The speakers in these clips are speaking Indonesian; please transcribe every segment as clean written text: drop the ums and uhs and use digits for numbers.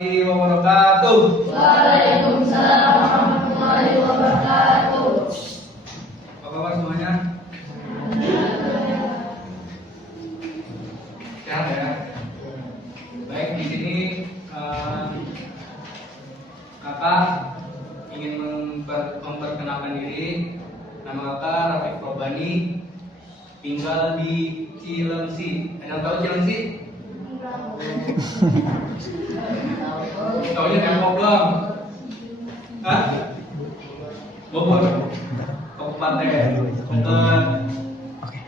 Wabarakatuh. Waalaikumsalam warahmatullahi wabarakatuh. Apa kabar semuanya? Sehat ya? Baik, di sini kakak ingin memperkenalkan diri. Nama kakak Rafiq Robani, tinggal di Cilengsi. Ada yang tahu Cilengsi? Taunya Depok belum? Hah? Bogor, Kabupaten,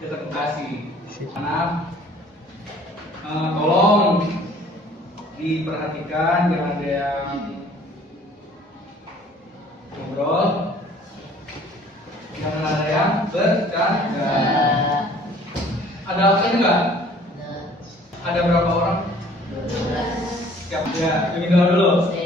dekat Bekasi. Anak, tolong diperhatikan, jangan ada yang ngobrol, jangan ada yang bercanda. Ada absen enggak? Ada berapa orang? Siap ya, bikin doa dulu.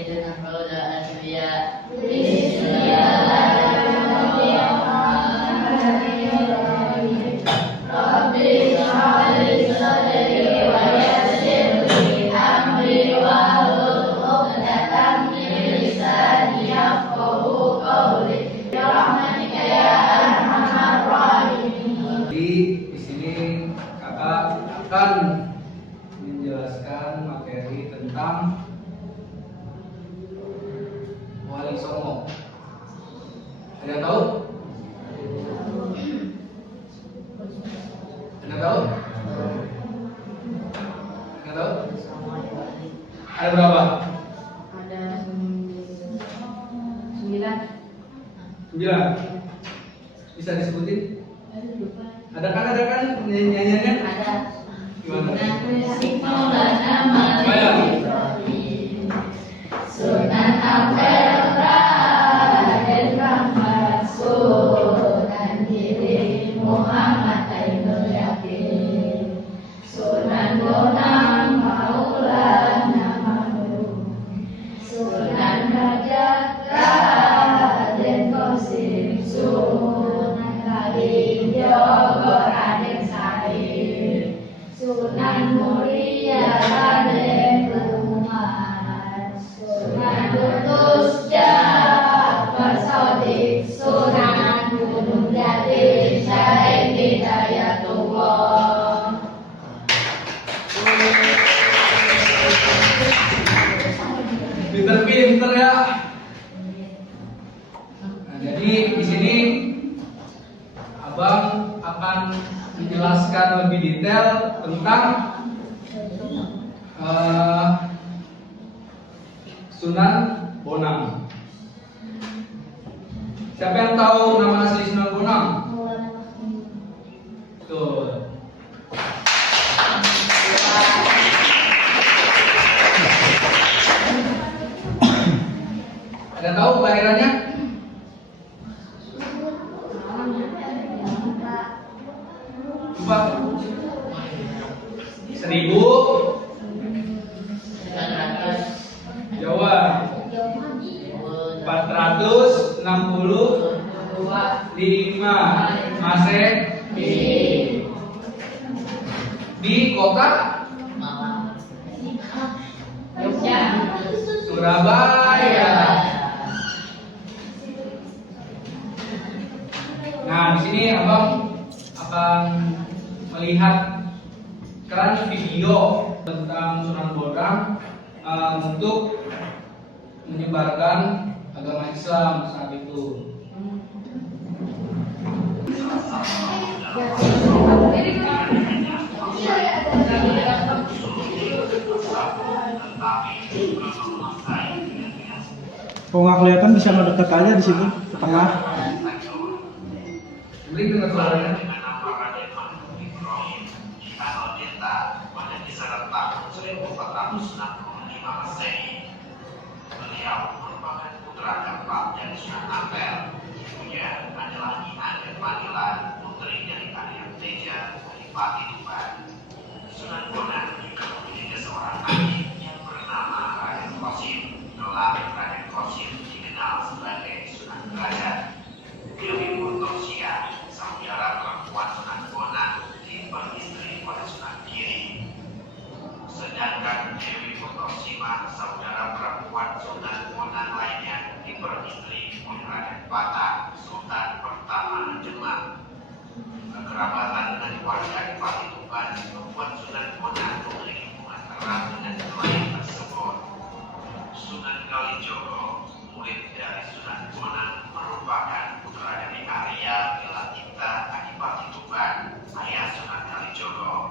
Di sini kakak akan menjelaskan materi tentang Wali Songo. Ada yang tahu? Ada yang tahu? Ada yang tahu? Ada berapa? Ada 9. 9. Bisa disebutin? Ada kan nyanyiannya? Ada. Gimana? Sunan Ampel Raden Rahmat, Sunan Giri Muhammad Ainul Yakin, Sunan Bonang Maulana Mahmud, Sunan Hajat Raden Qasim, Sunan Kalijogo Raden Said, Sunan Muria Raden Umar, Sunan Kudus Ja'far Shadiq, Sunan Gunung Jati Syekh Hidayatullah. Pinter-pinter ya. Nah, jadi di sini Abang akan menjelaskan lebih detail tentang Sunan Bonang. Siapa yang tahu nama asli Sunan Bonang? Tuh. Ada tahu kelahirannya? Coba. 1000 Jawa 465 Masehi. Di kota Surabaya. Nah, di sini Abang akan melihat video tentang Sunan Bonang untuk menyebarkan agama Islam saat itu. Kalau nggak kelihatan bisa ngedekat aja di situ ke tengah. Beri dengar suaranya. Beliau merupakan putra keempat dari Sunan Ampel. Ibunya adalah Nyi Aden Manila, putri dari Kalian Teja, Adipati Tuban. Sunan Bonang juga memiliki seorang adik yang bernama Raden Qasim. Gelar Raden Qasim dikenal sebagai Sunan Derajat. Dewi Purtosia, saudara perempuan Sunan Bonang, diperistri oleh Sunan Giri. Sedangkan Dewi Purtosima, saudara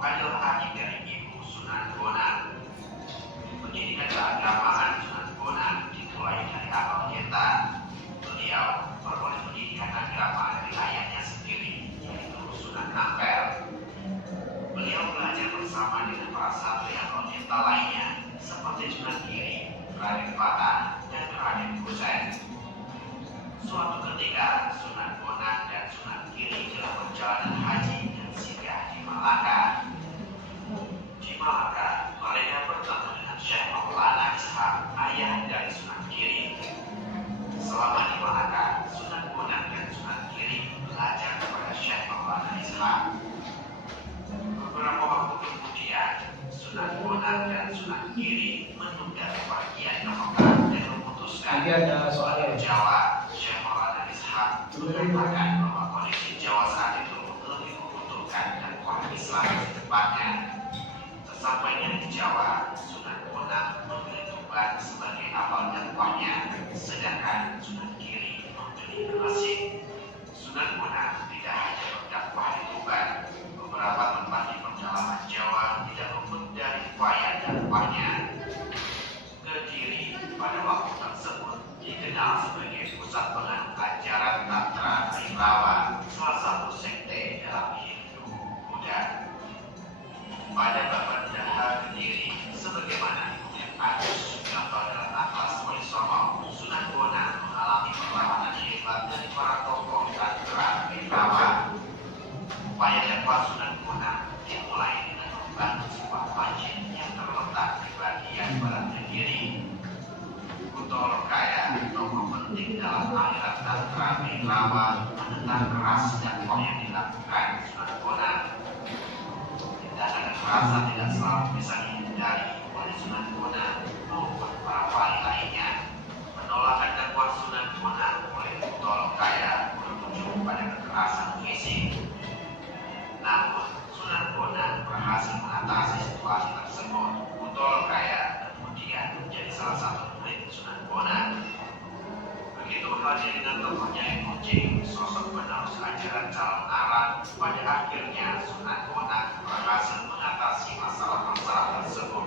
adalah adik dari Ibu Sunan Bonang. Pendidikan keagamaan Sunan Bonang dimulai dari awal kita. Beliau memperoleh pendidikan agama dari ayahnya sendiri, yaitu Sunan Ampel. Beliau belajar bersama dengan para satria Rojeta lainnya, seperti Sunan Giri, Raden Patah, dan Raden Kusen. Suatu ketika, Sunan Bonang dan Sunan Giri dalam perjalanan haji dan singgah di Malaka. Di Malaka, mereka bertemu dengan Syekh Maulana Ishaq, ayah dari Sunan Giri. Selama di Malaka, Sunan Bonang dan Sunan Giri belajar kepada Syekh Maulana Ishaq. Beberapa waktu kemudian, Sunan Bonang dan Sunan Giri menunda kepergian ke Mekah dan memutuskan Nanti ada soalnya. Jawa. Syekh Maulana Ishaq mengatakan bahwa kondisi Jawa saat itu lebih membutuhkan dakwah Islam di depannya. Sesampainya di Jawa, Sunan Bonang memilih Tuban sebagai awal dakwahnya, sedangkan Sunan Giri memilih Gresik. Sunan Bonang tidak hanya berdakwah di Tuban, beberapa tempat di pedalaman Jawa tidak luput dari upaya dakwahnya. Kediri pada waktu tersebut dikenal sebagai pusat penganut ajaran Tantra Bhairawa, salah satu sekte dalam Hindu Buddha. Pada babak Daha Kediri, sebagaimana dikutip Agus Sugianto dalam Atlas Wali Songo, Sunan Bonang mengalami perlawanan hebat dari para tokoh Tantra Bhairawa. Upaya dakwah Sunan Bonang dimulai dengan membangun sebuah masjid yang terletak di bagian barat negeri. Kuto Lokaya, tokoh penting dalam aliran Tantra Bhairawa, menentang keras dakwah yang dilakukan Sunan Bonang. Tindakan kekerasan tidak selalu bisa dihindari oleh Sunan Bonang maupun para wali lainnya. Penolakan dakwah Sunan Bonang oleh Kuto Lokaya berujung pada kekerasan fisik. Namun, Sunan Bonang berhasil mengatasi situasi tersebut. Kuto Lokaya kemudian menjadi salah satu murid Sunan Bonang. Begitu halnya dengan tokohnya Emoji, sosok penerus ajaran calon Arab, pada akhirnya Sunan Bonang berhasil mengatasi masalah-masalah tersebut.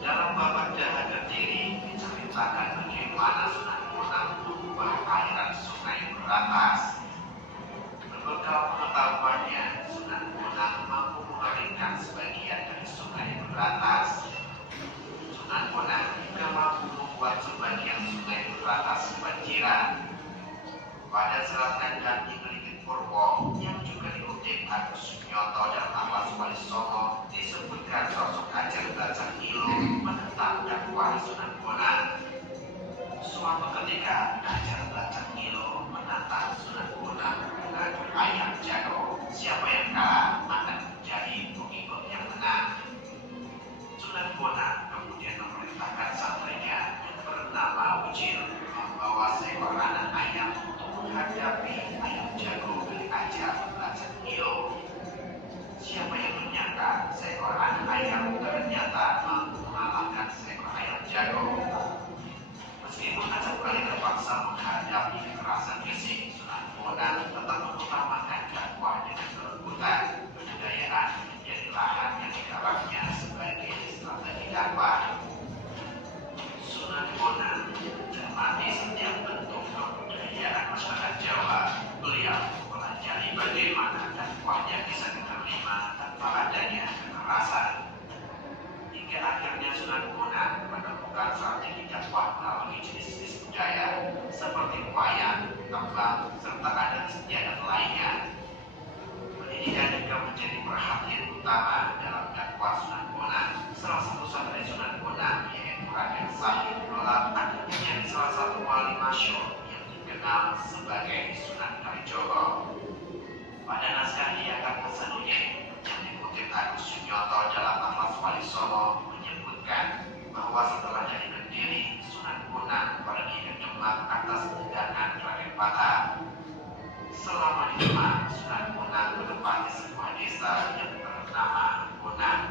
Dalam babak Daha Kediri diceritakan bagaimana Sunan Bonang mengubah aliran sungai Beratas. Berbekal pengetahuannya, Sunan Bonang mampu mengalirkan sebagian dari sungai Beratas. Sunan Bonang juga mampu membuat sebagian sungai Beratas kebanjiran. Pada serat Gandhi Ngelingit Purwo yang juga dikutip Agus Sugianto dalam Atlas Wali Songo, disebutkan sosok Ajeng Blajang Nilo menentang dakwah Sunan Bonang. Suatu ketika, Ajeng Blajang Nilo menantang Sunan Bonang dengan ayam jago. Siapa yang kalah akan menjadi pengikut yang menang. Sunan Bonang kemudian memerintahkan santrinya yang bernama Wujil membawa seekor anak ayam untuk menghadapi ayam jago milik Ajeng Blajang Nilo. Siapa yang menyangka seekor anak ayam ternyata mampu mengalahkan seekor ayam jago. Meskipun acap kali terpaksa menghadapi kekerasan fisik, Sunan Bonang tetap mengutamakan dakwah dengan kelembutan. Kebudayaan menjadi lahan yang digarapnya sebagai strategi dakwah. Sunan Bonang mencermati setiap bentuk kebudayaan masyarakat Jawa. Beliau mempelajari bagaimana dakwahnya bisa diterima tanpa adanya kekerasan. Hingga akhirnya Sunan Bonang menemukan strategi dakwah melalui jenis-jenis budaya seperti wayang, tembang, serta adat istiadat lainnya. Pendidikan juga menjadi perhatian utama dalam dakwah Sunan Bonang. Salah satu santri Sunan Bonang yaitu Raden Sahid Nolak akan menjadi salah satu wali masyhur yang dikenal sebagai Sunan Kalijogo. Pada naskah Hiakan Hasanuddin yang dikutip Agus Sugianto dalam Atlas Wali Songo menyebutkan bahwa setelah dari Kediri, Sunan Bonang pergi ke Demak atas undangan Raden Patah. Selama di Demak, Sunan Bonang menempati sebuah desa yang bernama Bonang.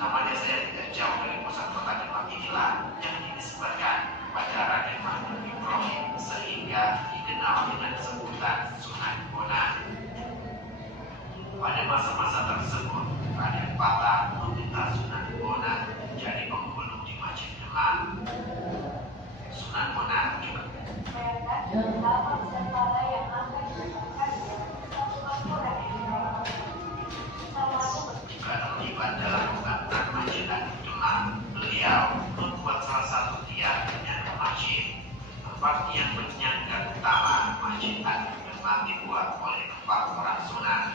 Nama desa yang tidak jauh dari pusat kota Demak inilah yang dinisbatkan kepada Raden Mahmud Ibrahim sehingga dikenal dengan sebutan Sunan Bonang. Pada masa-masa tersebut, Raden Patah meminta Sunan Bonang jadi penghulu di Masjid Demak. Sunan Bonang juga terlibat dalam pembangunan Masjid Agung Demak. Beliau membuat salah satu tiang penyangga masjid. Tempat tiang penyangga utama Masjid Agung Demak dibuat oleh 4 orang sunan.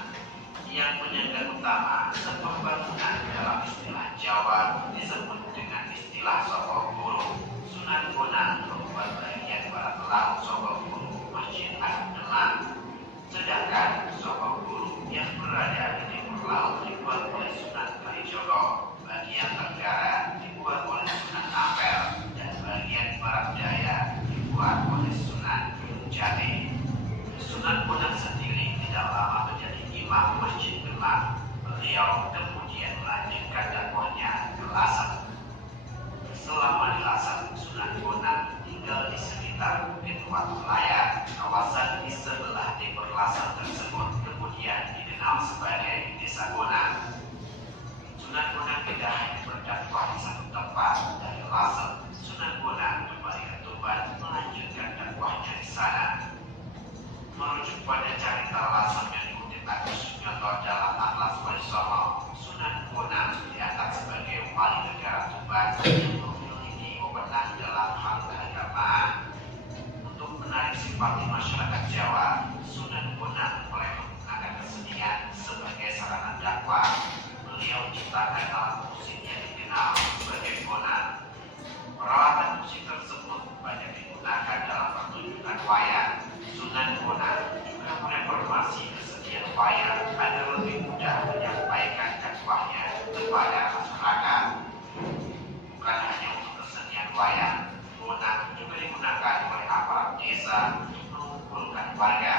Tiang penyangga utama sebuah bangunan dalam istilah Jawa disebut dengan istilah Soko Guru. Sunan Bonang membuat bagian barat laut Soko Guru Masjid Agung Demak. Sedangkan Soko Guru yang berada di timur laut dibuat oleh Sunan Kalijogo. Bagian tenggara dibuat oleh Sunan Ampel dan bagian barat daya dibuat oleh Sunan Gunung Jati. Sunan Bonang sendiri tidak lama menjadi imam Masjid Demak. Beliau kemudian melanjutkan dakwahnya ke Lasem. Selama di Lasem, Sunan Bonang tinggal di sekitar Bukit Watu Layar. Kawasan di sebelah timur Lasem tersebut kemudian dikenal sebagai Desa Bonang. Sunan Bonang tidak hanya berdakwah di satu tempat. Dari Lasem, Sunan Bonang kembali ke Tuban melanjutkan dakwahnya di sana. Merujuk pada cerita Lasem yang dikutip Agus Sunyonto dalam Atlas Wali Songo, Sunan Bonang diangkat sebagai wali negara Tuban yang memiliki wewenang dalam hal keagamaan. Untuk menarik simpati masyarakat Jawa, Sunan Bonang mulai menggunakan kesenian sebagai sarana dakwah. Beliau menciptakan alat musik yang dikenal sebagai bonang. Peralatan musik tersebut banyak digunakan dalam pertunjukan wayang. Sunan Bonang juga mereformasi kesenian wayang agar lebih mudah menyampaikan dakwahnya kepada masyarakat. Bukan hanya untuk kesenian wayang, bonang juga digunakan oleh aparat desa untuk mengumpulkan warga.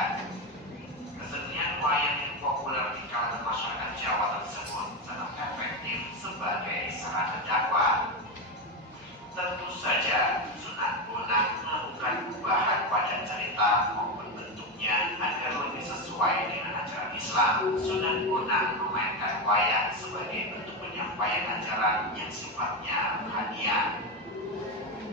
Kesenian wayang yang populer di kalangan masyarakat Jawa tersebut sangat efektif sebagai sarana dakwah. Tentu saja Sunan Bonang melakukan perubahan pada cerita maupun bentuknya agar lebih sesuai dengan ajaran Islam. Sunan Bonang memainkan wayang sebagai bentuk penyampaian ajaran yang sifatnya rohaniah.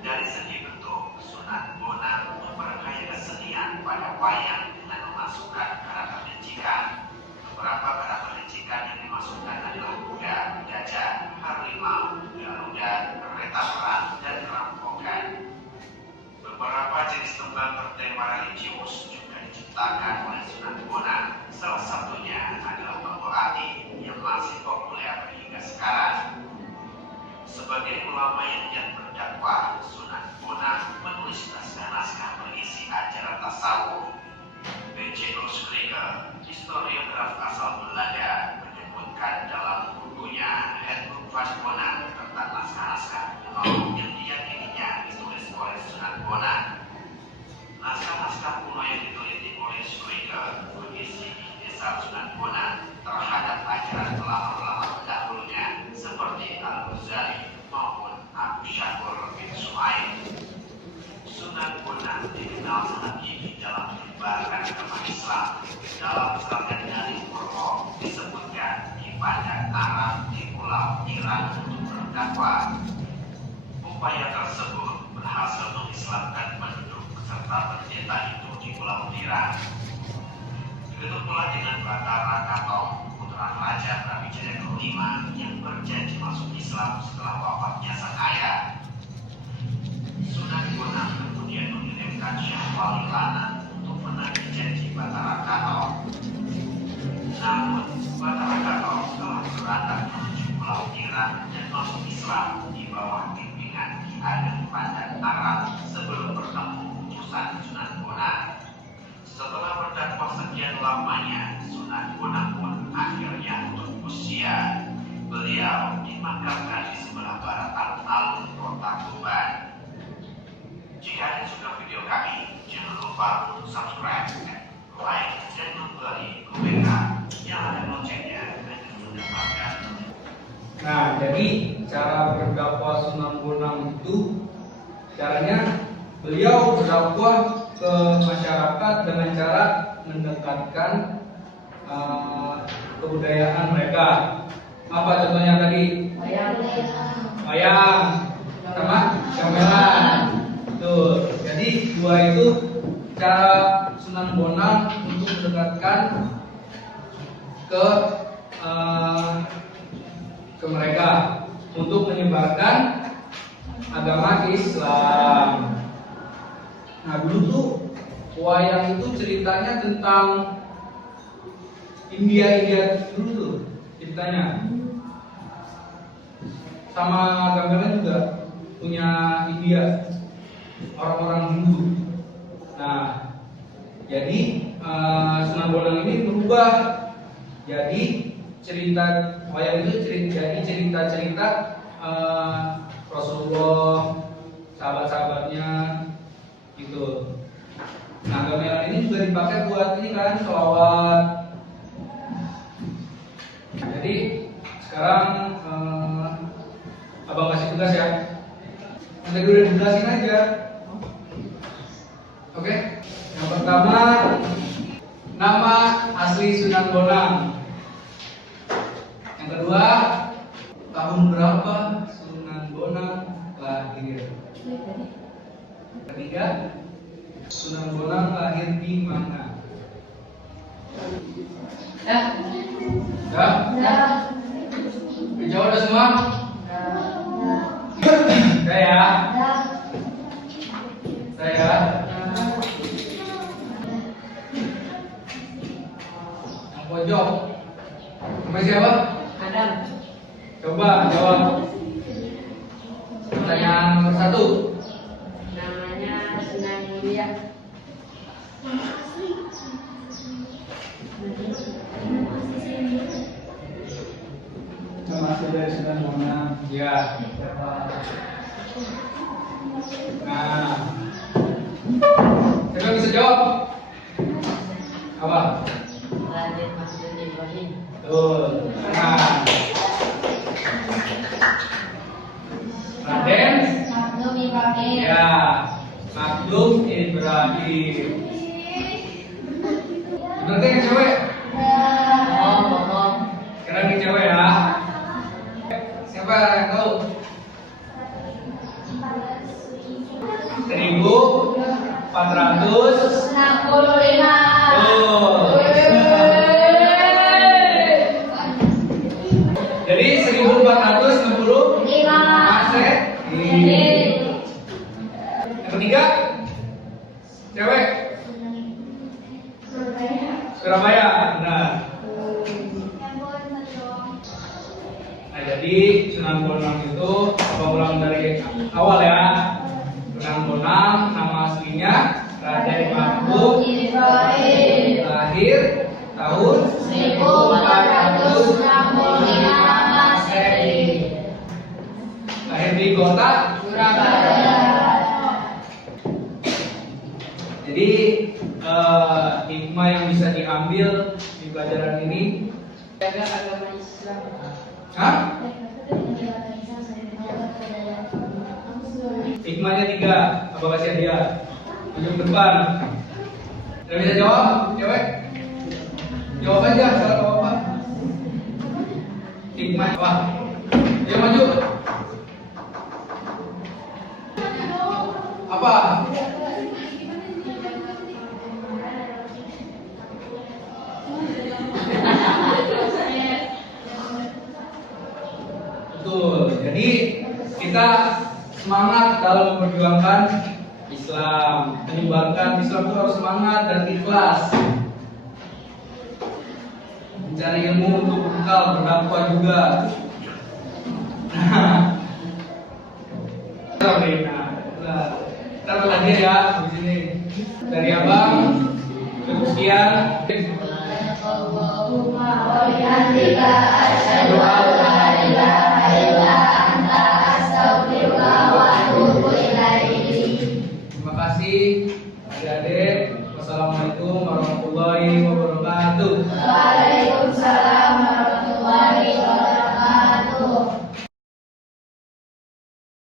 Dari segi bentuk, Sunan Bonang memperkaya kesenian pada wayang dengan memasukkan karakter licikan. Beberapa karakter licikan yang dimasukkan adalah kuda, gajah, harimau, garuda, kereta perang, dan rampokan. Beberapa jenis tembang bertema religius juga diciptakan oleh Sunan Bonang. Salah satunya adalah Tombo Ati yang masih populer hingga sekarang. Sebagai ulama yang giat berdakwah, Sunan Bonang menulis naskah-naskah berisi ajaran tasawuf. B.J. Oeschliger, historiograf asal Belanda, menyebutkan dalam bukunya Handboek van Bonang tentang naskah-naskah kuno yang diyakininya ditulis oleh Sunan Bonang. Naskah-naskah kuno yang diteliti oleh Oeschliger berisi kisah Sunan Bonang terhadap ajaran ulama-ulama pendahulunya seperti Al-Ghazali maupun Abu Syahur bin Suhaib. Sunan Bonang dikenal sangat gigih dalam menyebarkan agama Islam. Dalam Serangga dari Purwo disebutkan di Padang Arab di Pulau Iran untuk berdakwah. Upaya tersebut berhasil mengislamkan penduduk serta pendeta itu di Pulau Tiran. Begitu pula dengan Batara Katong, putra Raja Brawijaya kelima yang berjanji masuk Islam setelah wafatnya sang ayah. Sunan Bonang kemudian mengirimkan Syekh Wali Lana untuk menagih janji Batara Katong. Namun, Batara Katong telah berangkat menuju Pulau Tiran dan masuk Islam di bawah bimbingan Ki Ageng Pandan Arab sebelum bertemu utusan Sunan Bonang. Setelah berdakwah sekian lamanya, Sunan Bonang pun akhirnya tutup usia. Beliau dimakamkan di sebelah barat alun-alun kota Tuban. Jika Anda suka video kami, jangan lupa untuk subscribe, like, dan memberi komentar. Nyalakan loncengnya agar mendapatkan. Nah, jadi cara berdakwah Sunan Bonang itu caranya beliau berdakwah ke masyarakat dengan cara mendekatkan kebudayaan mereka. Apa contohnya tadi? Wayang sama gamelan. Tuh. Jadi dua itu cara Sunan Bonang untuk mendekatkan ke mereka untuk menyebarkan agama Islam. Nah dulu tuh wayang itu ceritanya tentang India dulu tuh ceritanya. Sama gamelan juga punya India, orang-orang Hindu. Nah, jadi Sunan Bonang ini berubah jadi cerita wayang itu jadi cerita-cerita Rasulullah, sahabat-sahabatnya gitu. Nah, gamelan ini juga dipakai buat ini kan sholawat. Jadi sekarang abang kasih tugas ya. Nanti gue udah jelasin aja. Oke. Yang pertama, nama asli Sunan Bonang. Yang kedua, tahun berapa Sunan Bonang lahir. Ketiga, Sunan Bonang lahir di mana? Ya? Dijawab udah semua? Saya yang pojok. Nama siapa? Adam. Coba jawab. Pertanyaan nomor 1. Namanya Sunan Muria. Nama asli dari Sunan Bonang. Ya. Nah, siapa bisa jawab? Apa? Raden Masjid Ibrahim. Tuh. Nah. Raden. Magnum Ibrahim. Ya. Magnum Ibrahim. Bener kan yang cewek? Bohong. Sekarang yang cewek ya. Siapa yang tahu? 1465. Tuh. Jadi 1465 Masehi. Yang ketiga, cewek Surabaya. Nah, jadi Sunan Bonang itu ulang dari awal ya. Sunan Bonang nama aslinya Raden Magnum Ibrahim. lahir tahun 1465 Masehi. lahir di kota Surabaya. Jadi hikmah yang bisa diambil di pelajaran ini. Jaga agama Islam. Hah? Hikmahnya 3. Apa kasih dia? Maju ke depan. Tidak bisa jawab, cewek? Jawab aja, salah apa? Hikmah apa? Dia maju. Apa? Betul. Jadi kita semangat dalam memperjuangkan Islam, menyebarkan Islam itu harus semangat dan ikhlas. Mencari ilmu untuk bekal berdakwah juga. Kita belajar ya di sini. Dari abang, cukup sekian. Allahumma wa bihamdika asyhadu an la ilaha illa anta astaghfiruka wa atubu ilaik. Terima kasih adik-adik. Wassalamualaikum warahmatullahi wabarakatuh.